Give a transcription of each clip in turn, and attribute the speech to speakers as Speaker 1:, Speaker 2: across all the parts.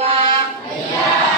Speaker 1: は。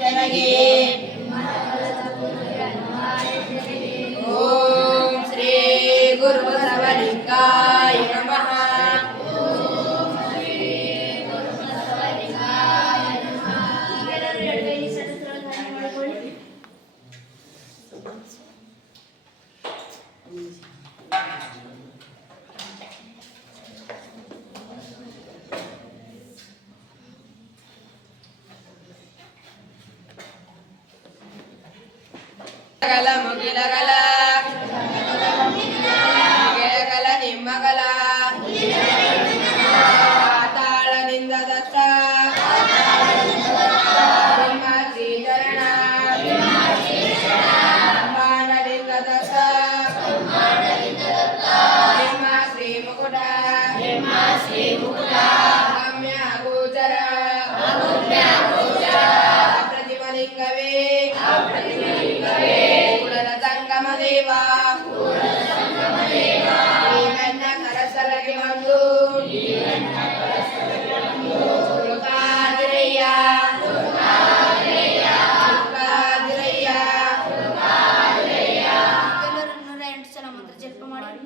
Speaker 2: ತನಗೆ ಓಂ ಶ್ರೀ ಗುರು ಸವಲಿಕಾ Gala, moquila, gala. ചെറുപ്പമാടി